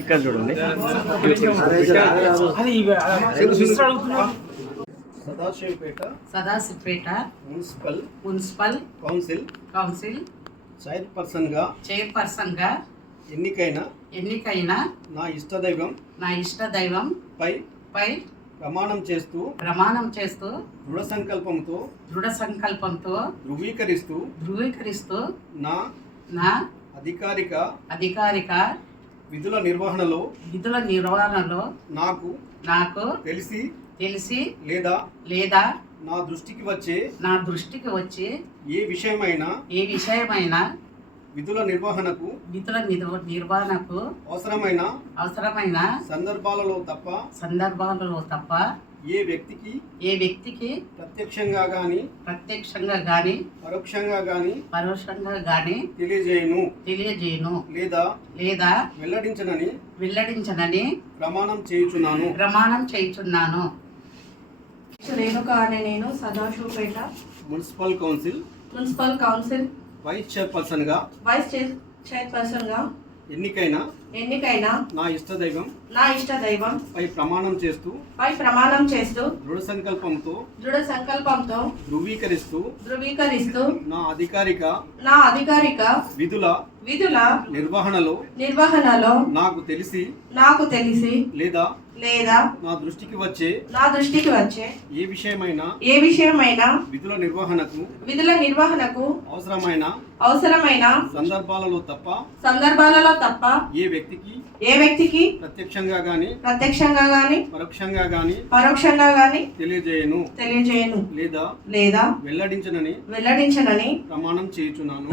ఇక్కడ చూడండి. Sadasivpet municipal council chairperson గా ఎన్నికైన నా ఇష్టదైవం పై ప్రమాణం చేస్తూ దృఢ సంకల్పంతో ధృవీకరిస్తూ నా అధికారిక విధుల నిర్వహణలో నాకు తెలిసి లేదా నా దృష్టికి వచ్చే ఏ విషయమైనా విధుల నిర్వహణకు అవసరమైన సందర్భాలలో తప్ప ఏ వ్యక్తికి ప్రత్యక్షంగా గాని పరోక్షంగా గాని తెలియజేయను లేదా వెల్లడించనని ప్రమాణం చేయుచున్నాను. రేణుక అనే నేను Sadasivpet municipal council vice chairperson గా ఎన్నికైన నా ఇష్టదైవం పై ప్రమాణం చేస్తూ దృఢ సంకల్పంతో ధృవీకరిస్తూ నా అధికారిక విధుల నిర్వహణలో నాకు తెలిసి లేదా నా దృష్టికి వచ్చే ఏ విషయమైనా విధుల నిర్వహణకు అవసరమైన సందర్భాలలో తప్ప ఏ వ్యక్తికి ప్రత్యక్షంగా గాని పరోక్షంగా గాని తెలియజేయను లేదా వెల్లడించనని ప్రమాణం చేయుచున్నాను.